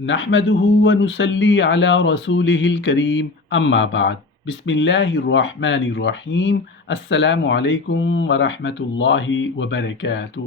نحمده ونصلي على رسوله الكريم اما بعد بسم اللہ الرحمن الرحیم السلام علیکم ورحمۃ اللہ وبرکاتہ۔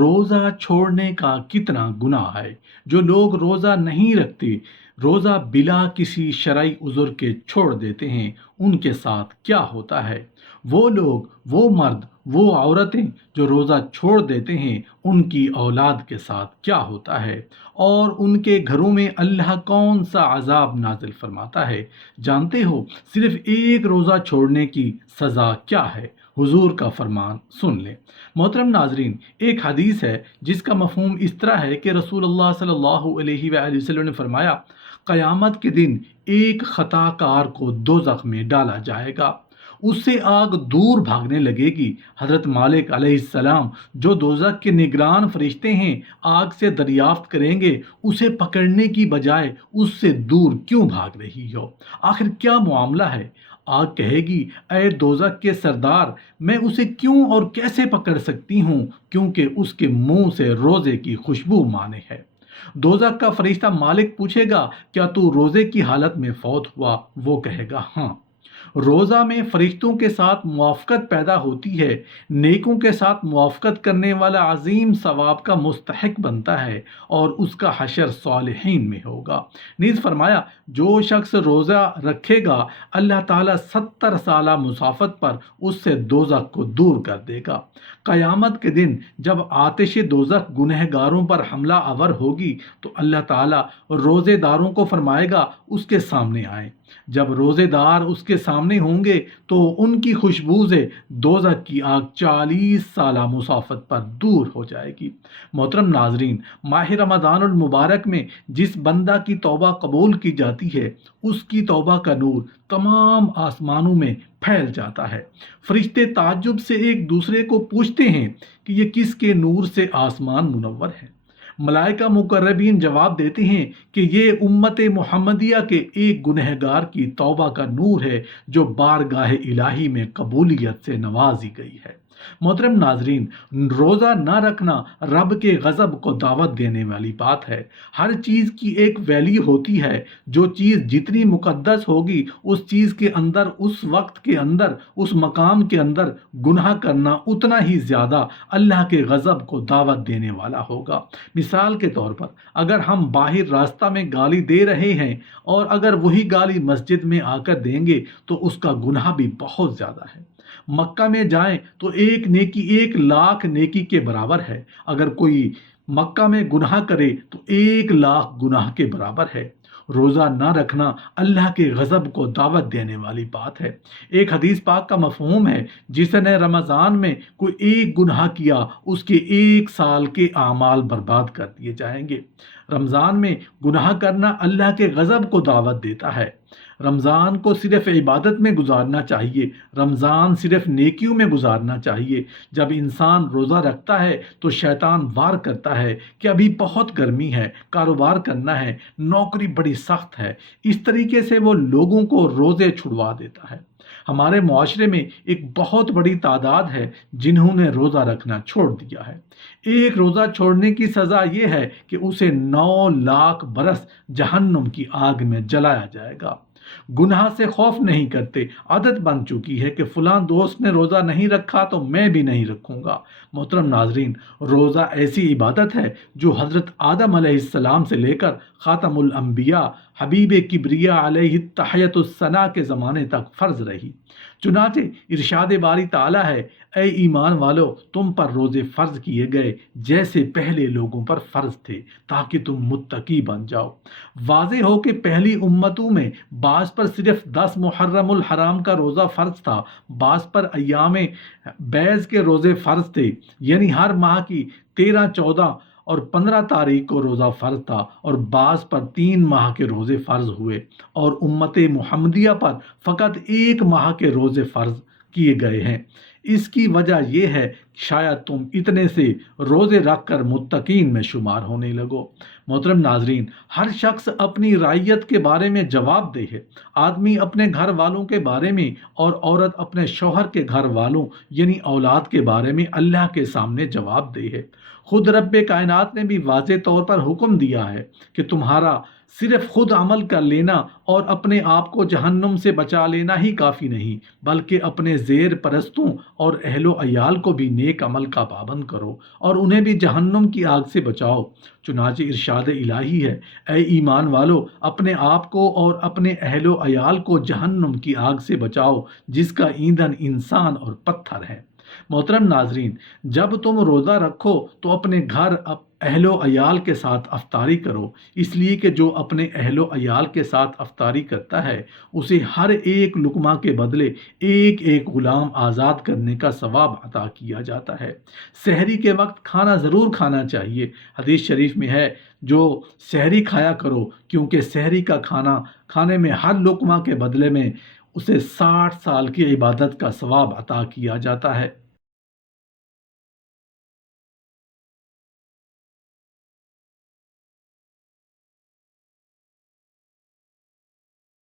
روزہ چھوڑنے کا کتنا گناہ ہے۔ جو لوگ روزہ نہیں رکھتے، روزہ بلا کسی شرعی عذر کے چھوڑ دیتے ہیں، ان کے ساتھ کیا ہوتا ہے؟ وہ لوگ، وہ مرد، وہ عورتیں جو روزہ چھوڑ دیتے ہیں، ان کی اولاد کے ساتھ کیا ہوتا ہے؟ اور ان کے گھروں میں اللہ کون سا عذاب نازل فرماتا ہے؟ جانتے ہو صرف ایک روزہ چھوڑنے کی سزا کیا ہے؟ حضور کا فرمان سن لیں۔ محترم ناظرین، ایک حدیث ہے جس کا مفہوم اس طرح ہے کہ رسول اللہ صلی اللہ علیہ وآلہ وسلم نے فرمایا، قیامت کے دن ایک خطا کار کو دوزخ میں ڈالا جائے گا، اس سے آگ دور بھاگنے لگے گی۔ حضرت مالک علیہ السلام جو دوزخ کے نگران فرشتے ہیں آگ سے دریافت کریں گے، اسے پکڑنے کی بجائے اس سے دور کیوں بھاگ رہی ہو؟ آخر کیا معاملہ ہے؟ آگ کہے گی، اے دوزخ کے سردار، میں اسے کیوں اور کیسے پکڑ سکتی ہوں؟ کیونکہ اس کے منہ سے روزے کی خوشبو مانے ہے۔ دوزخ کا فرشتہ مالک پوچھے گا، کیا تو روزے کی حالت میں فوت ہوا؟ وہ کہے گا، ہاں۔ روزہ میں فرشتوں کے ساتھ موافقت پیدا ہوتی ہے، نیکوں کے ساتھ موافقت کرنے والا عظیم ثواب کا مستحق بنتا ہے اور اس کا حشر صالحین میں ہوگا۔ نیز فرمایا، جو شخص روزہ رکھے گا، اللہ تعالیٰ 70 سالہ مسافت پر اس سے دوزخ کو دور کر دے گا۔ قیامت کے دن جب آتش دوزخ گنہگاروں پر حملہ آور ہوگی تو اللہ تعالیٰ روزے داروں کو فرمائے گا، اس کے سامنے آئیں۔ جب روزے دار اس کے سامنے ہوں گے تو ان کی خوشبو سے دوزخ کی آگ 40 سالہ مسافت پر دور ہو جائے گی۔ محترم ناظرین، ماہ رمضان المبارک میں جس بندہ کی توبہ قبول کی جاتی ہے، اس کی توبہ کا نور تمام آسمانوں میں پھیل جاتا ہے۔ فرشتے تعجب سے ایک دوسرے کو پوچھتے ہیں کہ یہ کس کے نور سے آسمان منور ہے؟ ملائکہ مقربین جواب دیتے ہیں کہ یہ امت محمدیہ کے ایک گنہگار کی توبہ کا نور ہے جو بارگاہ الہی میں قبولیت سے نوازی گئی ہے۔ محترم ناظرین، روزہ نہ رکھنا رب کے غضب کو دعوت دینے والی بات ہے۔ ہر چیز کی ایک ویلیو ہوتی ہے۔ جو چیز جتنی مقدس ہوگی، اس چیز کے اندر، اس وقت کے اندر، اس مقام کے اندر گناہ کرنا اتنا ہی زیادہ اللہ کے غضب کو دعوت دینے والا ہوگا۔ مثال کے طور پر، اگر ہم باہر راستہ میں گالی دے رہے ہیں اور اگر وہی گالی مسجد میں آ کر دیں گے تو اس کا گناہ بھی بہت زیادہ ہے۔ مکہ میں جائیں تو ایک نیکی 1,00,000 نیکی کے برابر ہے۔ اگر کوئی مکہ میں گناہ کرے تو 1,00,000 گناہ کے برابر ہے۔ روزہ نہ رکھنا اللہ کے غضب کو دعوت دینے والی بات ہے۔ ایک حدیث پاک کا مفہوم ہے، جس نے رمضان میں کوئی ایک گناہ کیا، اس کے 1 سال کے اعمال برباد کر دیے جائیں گے۔ رمضان میں گناہ کرنا اللہ کے غضب کو دعوت دیتا ہے۔ رمضان کو صرف عبادت میں گزارنا چاہیے، رمضان صرف نیکیوں میں گزارنا چاہیے۔ جب انسان روزہ رکھتا ہے تو شیطان وار کرتا ہے کہ ابھی بہت گرمی ہے، کاروبار کرنا ہے، نوکری بڑی سخت ہے۔ اس طریقے سے وہ لوگوں کو روزے چھڑوا دیتا ہے۔ ہمارے معاشرے میں ایک بہت بڑی تعداد ہے جنہوں نے روزہ رکھنا چھوڑ دیا ہے۔ ایک روزہ چھوڑنے کی سزا یہ ہے کہ اسے 9,00,000 برس جہنم کی آگ میں جلایا جائے گا۔ گناہ سے خوف نہیں کرتے، عادت بن چکی ہے کہ فلاں دوست نے روزہ نہیں رکھا تو میں بھی نہیں رکھوں گا۔ محترم ناظرین، روزہ ایسی عبادت ہے جو حضرت آدم علیہ السلام سے لے کر خاتم الانبیاء حبیب کبریا علیہ تحیت الثنا کے زمانے تک فرض رہی۔ چنانچہ ارشاد باری تعالیٰ ہے، اے ایمان والو، تم پر روزے فرض کیے گئے جیسے پہلے لوگوں پر فرض تھے تاکہ تم متقی بن جاؤ۔ واضح ہو کہ پہلی امتوں میں بعض پر صرف 10 محرم الحرام کا روزہ فرض تھا، بعض پر ایام بیض کے روزے فرض تھے، یعنی ہر ماہ کی 13، 14 اور 15 تاریخ کو روزہ فرض تھا، اور بعض پر 3 ماہ کے روزے فرض ہوئے، اور امت محمدیہ پر فقط 1 ماہ کے روزے فرض کیے گئے ہیں۔ اس کی وجہ یہ ہے کہ شاید تم اتنے سے روزے رکھ کر متقین میں شمار ہونے لگو۔ محترم ناظرین، ہر شخص اپنی رعیت کے بارے میں جواب دہ ہے۔ آدمی اپنے گھر والوں کے بارے میں اور عورت اپنے شوہر کے گھر والوں یعنی اولاد کے بارے میں اللہ کے سامنے جواب دہ ہے۔ خود رب کائنات نے بھی واضح طور پر حکم دیا ہے کہ تمہارا صرف خود عمل کر لینا اور اپنے آپ کو جہنم سے بچا لینا ہی کافی نہیں، بلکہ اپنے زیر پرستوں اور اہل و عیال کو بھی نیک عمل کا پابند کرو اور انہیں بھی جہنم کی آگ سے بچاؤ۔ چنانچہ ارشاد الہی ہے، اے ایمان والو، اپنے آپ کو اور اپنے اہل و عیال کو جہنم کی آگ سے بچاؤ جس کا ایندھن انسان اور پتھر ہے۔ محترم ناظرین، جب تم روزہ رکھو تو اپنے گھر اہل و عیال کے ساتھ افطاری کرو، اس لیے کہ جو اپنے اہل و عیال کے ساتھ افطاری کرتا ہے اسے ہر ایک لقمہ کے بدلے ایک ایک غلام آزاد کرنے کا ثواب عطا کیا جاتا ہے۔ سحری کے وقت کھانا ضرور کھانا چاہیے۔ حدیث شریف میں ہے، جو سحری کھایا کرو، کیونکہ سحری کا کھانا کھانے میں ہر لقمہ کے بدلے میں اسے 60 سال کی عبادت کا ثواب عطا کیا جاتا ہے۔